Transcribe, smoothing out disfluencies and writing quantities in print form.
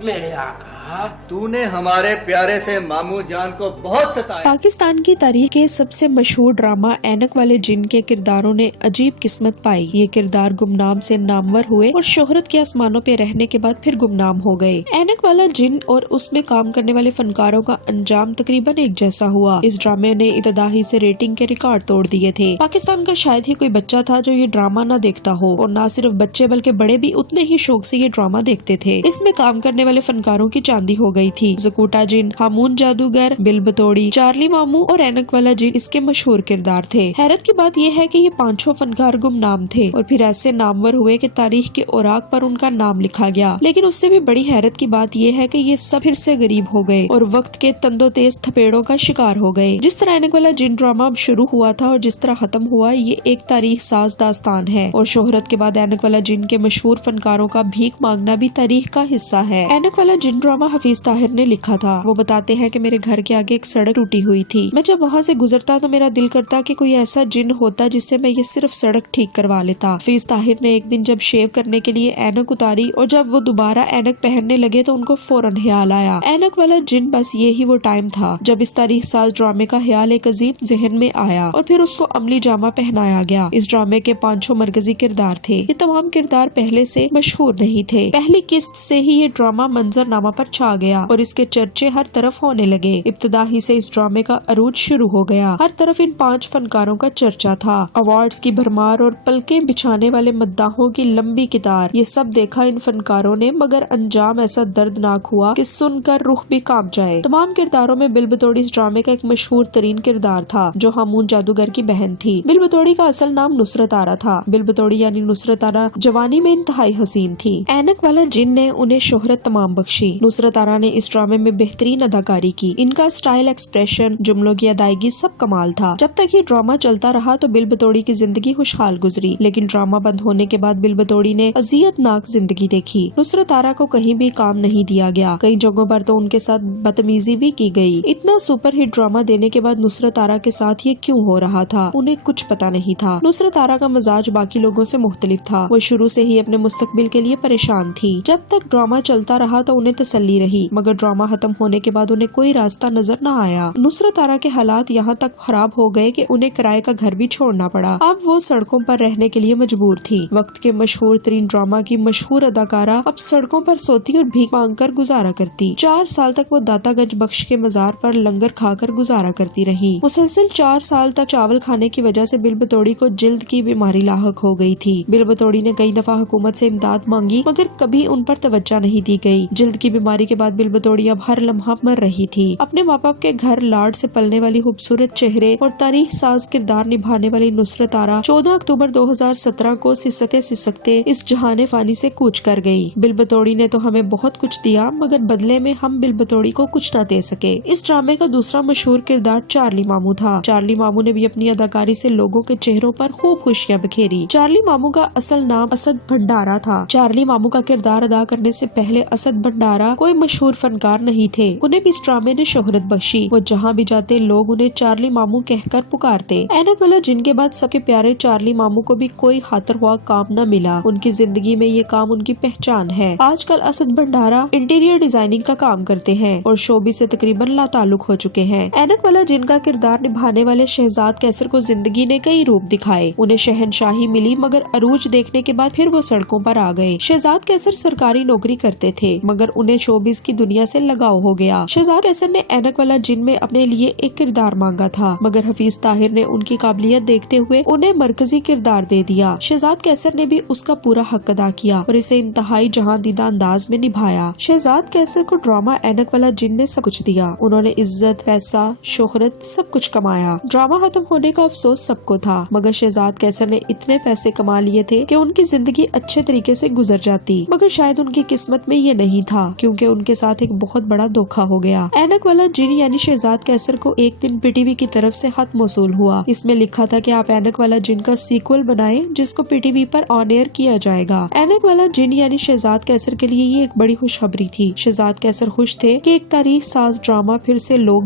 میرے آقا تو نے ہمارے پیارے سے ماموں جان کو بہت ستایا۔ پاکستان کی تاریخ کے سب سے مشہور ڈرامہ اینک والے جن کے کرداروں نے عجیب قسمت پائی۔ یہ کردار گمنام سے نامور ہوئے اور شہرت کے آسمانوں پہ رہنے کے بعد پھر گمنام ہو گئے۔ اینک والا جن اور اس میں کام کرنے والے فنکاروں کا انجام تقریباً ایک جیسا ہوا۔ اس ڈرامے نے ابتدا ہی سے ریٹنگ کے ریکارڈ توڑ دیے تھے۔ پاکستان کا شاید ہی کوئی بچہ تھا جو یہ ڈرامہ نہ دیکھتا ہو، اور نہ صرف بچے بلکہ بڑے بھی اتنے ہی شوق سے یہ ڈرامہ دیکھتے تھے۔ اس میں کام کرنے والے فنکاروں کی چاندی ہو گئی تھی۔ زکوٹا جن، ہامون جادوگر، بل بتوڑی، چارلی ماموں اور اینک والا جن اس کے مشہور کردار تھے۔ حیرت کی بات یہ ہے کہ یہ پانچوں فنکار گمنام تھے اور پھر ایسے نامور ہوئے کہ تاریخ کے اوراق پر ان کا نام لکھا گیا۔ لیکن اس سے بھی بڑی حیرت کی بات یہ ہے کہ یہ سب پھر سے غریب ہو گئے اور وقت کے تندو تیز تھپیڑوں کا شکار ہو گئے۔ جس طرح اینک والا جن ڈرامہ شروع ہوا تھا اور جس طرح ختم ہوا، یہ ایک تاریخ ساز داستان ہے، اور شہرت کے بعد اینک والا جن کے مشہور فنکاروں کا بھیک مانگنا بھی تاریخ کا حصہ ہے۔ اینک والا جن ڈرامہ حفیظ طاہر نے لکھا تھا۔ وہ بتاتے ہیں کہ میرے گھر کے آگے ایک سڑک ٹوٹی ہوئی تھی۔ میں جب وہاں سے گزرتا تو میرا دل کرتا کہ کوئی ایسا جن ہوتا جس سے میں یہ صرف سڑک ٹھیک کروا لیتا۔ حفیظ طاہر نے ایک دن جب شیو کرنے کے لیے اینک اتاری اور جب وہ دوبارہ اینک پہننے لگے تو ان کو فوراً خیال آیا۔ اینک والا جن، بس یہی وہ ٹائم تھا جب اس تاریخ ساز ڈرامے کا خیال ایک عظیم ذہن میں آیا اور پھر اس کو عملی جامہ پہنایا گیا۔ اس ڈرامے کے پانچوں مرکزی کردار تھے۔ یہ تمام کردار پہلے سے مشہور نہیں تھے۔ پہلی قسط سے ہی یہ ڈرامہ منظر نامہ پر چھا گیا اور اس کے چرچے ہر طرف ہونے لگے۔ ابتدا ہی سے اس ڈرامے کا عروج شروع ہو گیا۔ ہر طرف ان پانچ فنکاروں کا چرچا تھا۔ ایوارڈز کی بھرمار اور پلکیں بچھانے والے مداحوں کی لمبی قطار، یہ سب دیکھا ان فنکاروں نے، مگر انجام ایسا دردناک ہوا کہ سن کر رخ بھی کانپ جائے۔ تمام کرداروں میں بل بتوڑی اس ڈرامے کا ایک مشہور ترین کردار تھا، جو ہامون جادوگر کی بہن تھی۔ بل بتوڑی کا اصل نام نصرت آرا تھا۔ بل بتوڑی یعنی نصرت آرا جوانی میں انتہائی حسین تھی۔ اینک والا جن نے انہیں شہرت تمام بخشی۔ نصرت آرا نے اس ڈرامے میں بہترین اداکاری کی۔ ان کا سٹائل، ایکسپریشن، جملوں کی ادائیگی سب کمال تھا۔ جب تک یہ ڈرامہ چلتا رہا تو بل بتوڑی کی زندگی خوشحال گزری، لیکن ڈرامہ بند ہونے کے بعد بل بتوڑی نے اذیت ناک زندگی دیکھی۔ نصرت آرا کو کہیں بھی کام نہیں دیا گیا، کئی جگہوں پر تو ان کے ساتھ بدتمیزی بھی کی گئی۔ اتنا سپر ہٹ ڈرامہ دینے کے بعد نصرت آرا کے ساتھ یہ کیوں ہو رہا تھا، انہیں کچھ پتا نہیں تھا۔ نصرت آرا کا مزاج باقی لوگوں سے مختلف تھا۔ وہ شروع سے ہی اپنے مستقبل کے لیے پریشان تھی۔ جب تک ڈرامہ چلتا رہا تو انہیں تسلی رہی، مگر ڈرامہ ختم ہونے کے بعد انہیں کوئی راستہ نظر نہ آیا۔ نصرت آرا کے حالات یہاں تک خراب ہو گئے کہ انہیں کرائے کا گھر بھی چھوڑنا پڑا۔ اب وہ سڑکوں پر رہنے کے لیے مجبور تھی۔ وقت کے مشہور ترین ڈرامہ کی مشہور اداکارہ اب سڑکوں پر سوتی اور بھیک مانگ کر گزارا کرتی۔ 4 سال تک وہ داتا گنج بخش کے مزار پر لنگر کھا کر گزارا کرتی رہی۔ مسلسل 4 سال تک چاول کھانے کی وجہ سے بل بتوڑی کو جلد کی بیماری لاحق ہو گئی تھی۔ بل بتوڑی نے کئی دفعہ حکومت سے امداد مانگی، مگر کبھی ان پر توجہ نہیں دی گئی۔ جلد کی بیماری کے بعد بل بتوڑی اب ہر لمحہ مر رہی تھی۔ اپنے ماں باپ کے گھر لاڈ سے پلنے والی خوبصورت چہرے اور تاریخ ساز کردار نبھانے والی نصرت آرا 14 اکتوبر 2017 کو سسکتے اس جہان فانی سے کوچ کر گئی۔ بل بتوڑی نے تو ہمیں بہت کچھ دیا، مگر بدلے میں ہم بل بتوڑی کو کچھ نہ دے سکے۔ اس ڈرامے کا دوسرا مشہور کردار چارلی ماموں تھا۔ چارلی ماموں نے بھی اپنی اداکاری سے لوگوں کے چہروں پر خوب خوشیاں بکھیری۔ چارلی ماموں کا اصل نام اسد بھنڈارا تھا۔ چارلی ماموں کا کردار ادا کرنے سے پہلے اسد بھنڈارا کوئی مشہور فنکار نہیں تھے۔ انہیں بھی اس ڈرامے نے شہرت بخشی۔ وہ جہاں بھی جاتے لوگ انہیں چارلی ماموں کہہ کر پکارتے۔ اینک والا جن کے بعد سب کے پیارے چارلی ماموں کو بھی کوئی خاطر خواہ کام نہ ملا۔ ان کی زندگی میں یہ کام ان کی پہچان ہے۔ آج کل اسد بھنڈارا انٹیریئر ڈیزائننگ کا کام کرتے ہیں اور شوبی سے تقریباً لا تعلق ہو چکے ہیں۔ اینک والا جن کا کردار نبھانے والے شہزاد کیسر کو زندگی نے کئی روپ دکھائے۔ انہیں شہنشاہی ملی، مگر عروج دیکھنے کے بعد پھر وہ سڑکوں پر آ گئے۔ شہزاد کیسر سرکاری نوکری کرتے تھے، مگر انہیں شوبیز کی دنیا سے لگاؤ ہو گیا۔ شہزاد کیسر نے اینک والا جن میں اپنے لیے ایک کردار مانگا تھا، مگر حفیظ طاہر نے ان کی قابلیت دیکھتے ہوئے انہیں مرکزی کردار دے دیا۔ شہزاد کیسر نے بھی اس کا پورا حق ادا کیا اور اسے انتہائی جہاں دیدہ انداز میں نبھایا۔ شہزاد کیسر کو ڈرامہ اینک والا جن نے سب کچھ دیا۔ انہوں نے عزت، پیسہ، شہرت سب کچھ کمایا۔ ڈرامہ ختم ہونے کا افسوس سب کو تھا، مگر شہزاد کیسر نے اتنے پیسے کما لیے تھے کہ ان کی زندگی اچھے طریقے سے گزر جاتی، مگر شاید ان کی قسمت میں یہ نہیں تھا، کیونکہ ان کے ساتھ ایک بہت بڑا دھوکا ہو گیا۔ اینک والا جن یعنی شہزاد کیسر کو ایک دن پی ٹی وی کی طرف سے خط موصول ہوا۔ اس میں لکھا تھا کہ آپ اینک والا جن کا سیکول بنائیں جس کو پی ٹی وی پر آن ایئر کیا جائے گا۔ اینک والا جن یعنی شہزاد کیسر کے لیے یہ ایک بڑی خوشخبری تھی۔ شہزاد کیسر خوش تھے کہ ایک تاریخ ساز ڈرامہ پھر سے لوگ